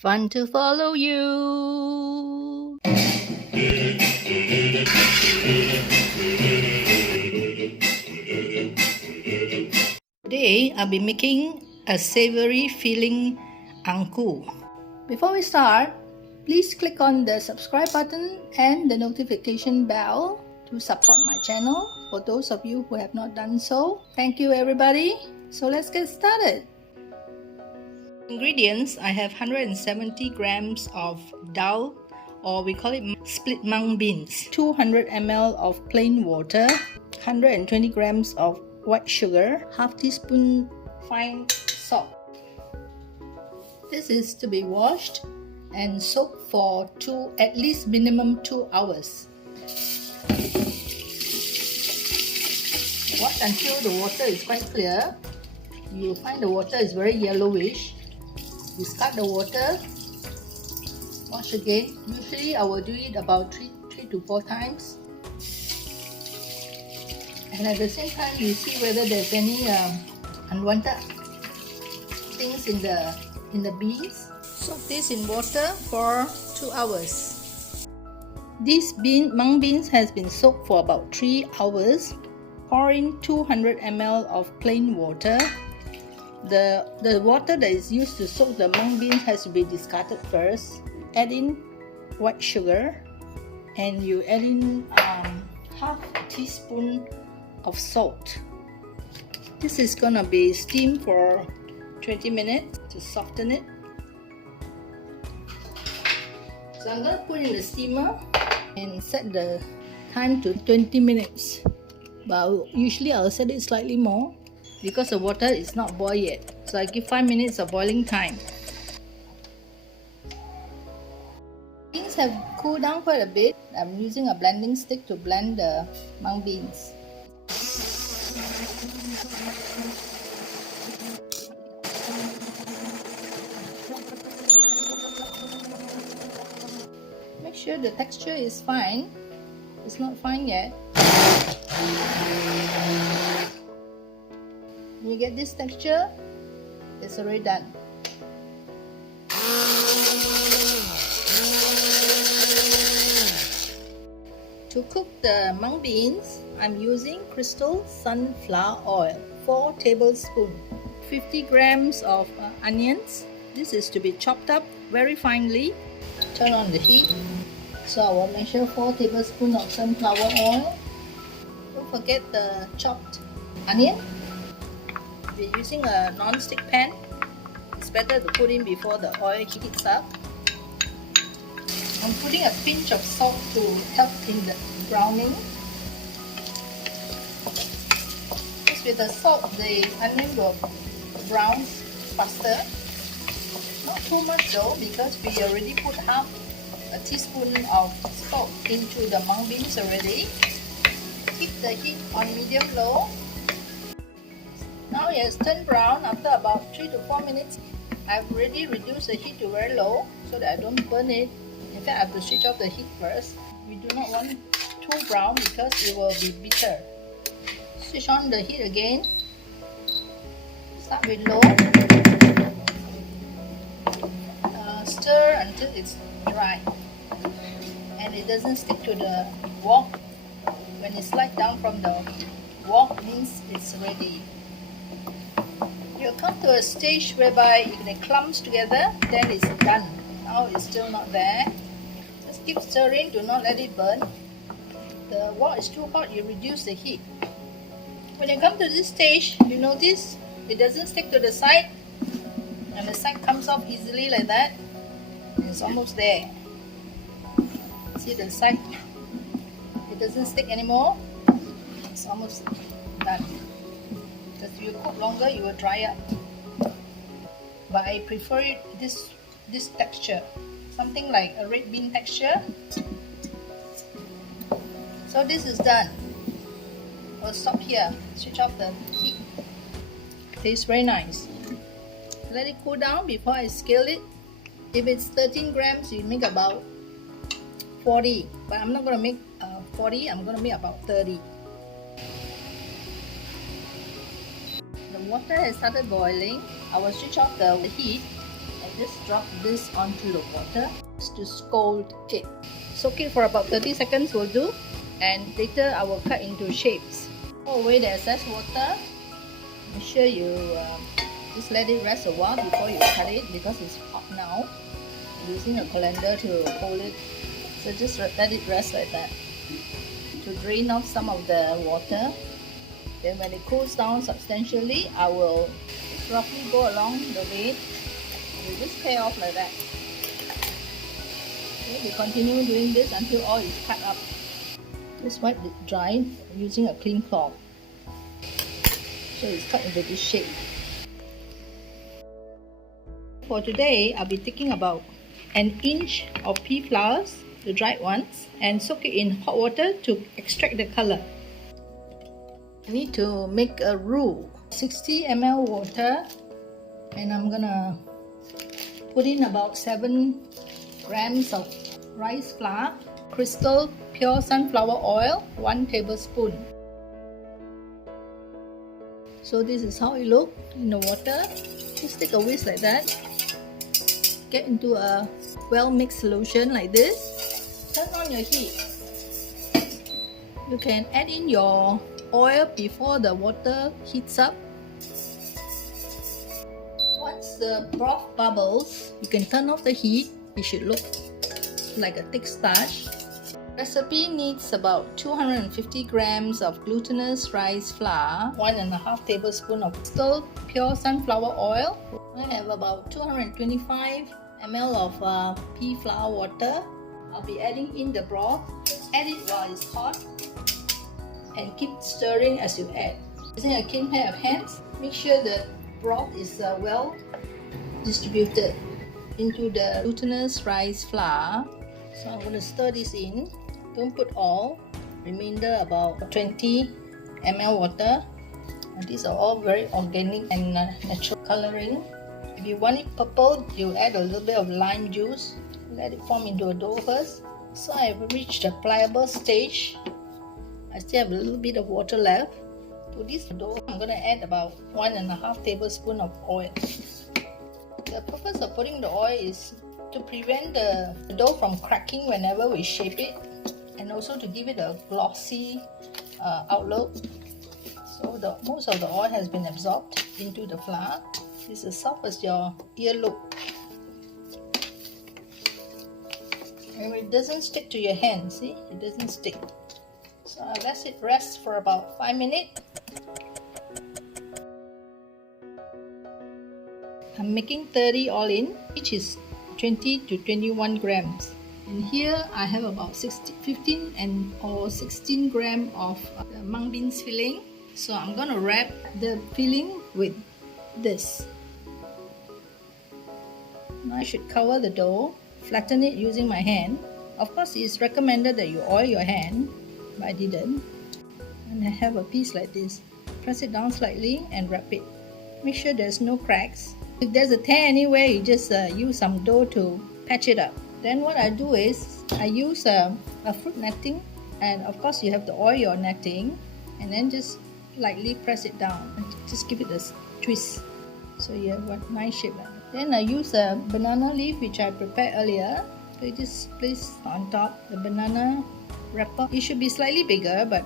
Fun to follow you. Today, I'll be making a savory filling angku. Before we start, please click on the subscribe button and the notification bell to support my channel. For those of you who have not done so, thank you everybody. So let's get started. Ingredients: I have 170 grams of dal, or we call it split mung beans, 200 ml of plain water, 120 grams of white sugar, half teaspoon fine salt. This is to be washed and soaked for at least minimum 2 hours. Wash until the water is quite clear. You'll find the water is very yellowish. Discard the water. Wash again. Usually I will do it about 3 to 4 times. And at the same time, you see whether there's any unwanted things in the beans. Soak this in water for 2 hours. This mung beans has been soaked for about 3 hours. Pour in 200 ml of plain water. The water that is used to soak the mung beans has to be discarded first. Add in white sugar, and you add in half a teaspoon of salt. This is gonna be steamed for 20 minutes to soften it. So I'm gonna put in the steamer and set the time to 20 minutes. But usually I'll set it slightly more because the water is not boiled yet. So I give 5 minutes of boiling time. Beans have cooled down quite a bit. I'm using a blending stick to blend the mung beans. Make sure the texture is fine. It's not fine yet. When you get this texture, it's already done. To cook the mung beans, I'm using crystal sunflower oil, 4 tablespoons. 50 grams of onions. This is to be chopped up very finely. Turn on the heat. So I will measure 4 tablespoons of sunflower oil. Don't forget the chopped onion. If you're using a non-stick pan, it's better to put in before the oil heats up. I'm putting a pinch of salt to help in the browning. Just with the salt, the onion will brown faster. Not too much though, because we already put half a teaspoon of salt into the mung beans already. Keep the heat on medium-low. Now it has turned brown after about 3 to 4 minutes. I've already reduced the heat to very low so that I don't burn it. In fact, I have to switch off the heat first. We do not want too brown because it will be bitter. Switch on the heat again. Start with low. Stir until it's dry and it doesn't stick to the wok. When it slides down from the wok, means it's ready. You'll come to a stage whereby if it clumps together, then it's done. Now it's still not there. Just keep stirring, do not let it burn. The wok is too hot, you reduce the heat. When you come to this stage, you notice it doesn't stick to the side, and the side comes off easily like that. It's almost there. See the side? It doesn't stick anymore. It's almost done. Because if you cook longer, it will dry up. But I prefer it this texture, something like a red bean texture. So this is done. I'll stop here. Switch off the heat. Tastes very nice. Let it cool down before I scale it. If it's 13 grams, you make about 40. But I'm not going to make 40, I'm going to make about 30. The water has started boiling. I will switch off the heat. just drop this onto the water to scald it. Soak it for about 30 seconds will do, and later I will cut into shapes. Throw away the excess water. Make sure you just let it rest a while before you cut it because it's hot now. I'm using a colander to hold it, so just let it rest like that to drain off some of the water. Then when it cools down substantially, I will roughly go along the way. You just peel off like that. Okay, we continue doing this until all is cut up. Just wipe it dry using a clean cloth. So it's cut into this shape. For today, I'll be taking about an inch of pea flowers, the dried ones, and soak it in hot water to extract the color. I need to make a roux. 60 ml water, and I'm gonna put in about 7 grams of rice flour, crystal pure sunflower oil, 1 tablespoon. So this is how it looks in the water. Just take a whisk like that. Get into a well mixed solution like this. Turn on your heat. You can add in your oil before the water heats up. Once the broth bubbles, you can turn off the heat. It should look like a thick starch. Recipe needs about 250 grams of glutinous rice flour, 1.5 tablespoons of crystal pure sunflower oil. I have about 225 ml of pea flower water. I'll be adding in the broth. Add it while it's hot and keep stirring as you add. Using a clean pair of hands, make sure the broth is well distributed into the glutinous rice flour. So I'm going to stir this in. Don't put all. Remainder about 20 ml water. And these are all very organic and natural coloring. If you want it purple, you add a little bit of lime juice. Let it form into a dough first. So I've reached the pliable stage. I still have a little bit of water left. To this dough, I'm going to add about 1.5 tablespoons of oil. The purpose of putting the oil is to prevent the dough from cracking whenever we shape it, and also to give it a glossy outlook. So most of the oil has been absorbed into the flour. It's as soft as your earlobe. And it doesn't stick to your hand, see? It doesn't stick. So I'll let it rest for about 5 minutes. I'm making 30 all in, which is 20 to 21 grams. And here I have about 15 or 16 grams of the mung beans filling. So I'm going to wrap the filling with this. Now I should cover the dough, flatten it using my hand. Of course, it's recommended that you oil your hand, but I didn't. And I have a piece like this. Press it down slightly and wrap it. Make sure there's no cracks. If there's a tear anywhere, you just use some dough to patch it up. Then what I do is I use a fruit netting, and of course you have to oil your netting, and then just lightly press it down and just give it a twist so you have a nice shape. Then I use a banana leaf which I prepared earlier. So you just place on top the banana wrapper. It should be slightly bigger, but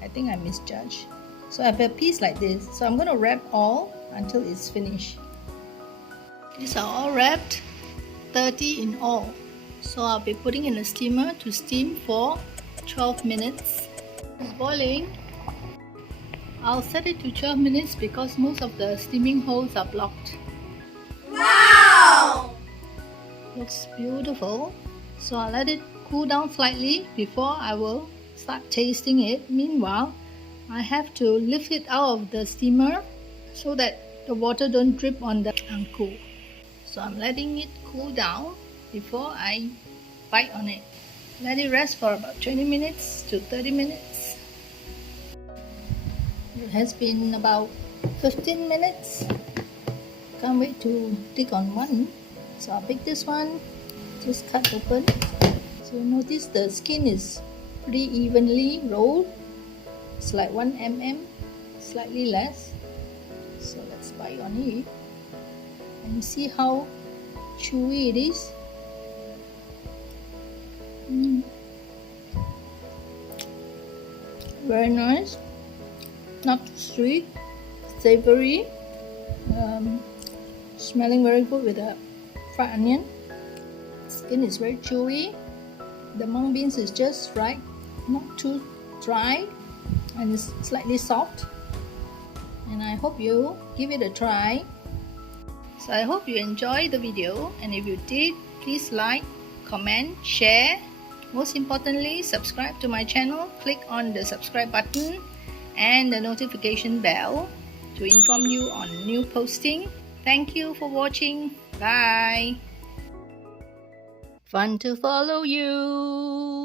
I think I misjudged. So I have a piece like this. So I'm going to wrap all until it's finished. These are all wrapped, 30 in all. So I'll be putting in a steamer to steam for 12 minutes. It's boiling. I'll set it to 12 minutes because most of the steaming holes are blocked. Wow! Looks beautiful. So I'll let it cool down slightly before I will start tasting it. Meanwhile, I have to lift it out of the steamer so that the water don't drip on the angku. So I'm letting it cool down before I bite on it. Let it rest for about 20 minutes to 30 minutes. It has been about 15 minutes. Can't wait to dig on one. So I'll pick this one, just cut open. So notice the skin is pretty evenly rolled. It's like 1 mm, slightly less. So let's bite on it. And you see how chewy it is. Very nice, not too sweet, savory, smelling very good with the fried onion. Skin is very chewy. The mung beans is just right, not too dry, and it's slightly soft. And I hope you give it a try. So I hope you enjoyed the video, and if you did, please like, comment, share. Most importantly, subscribe to my channel. Click on the subscribe button and the notification bell to inform you on new posting. Thank you for watching. Bye. Fun to follow you.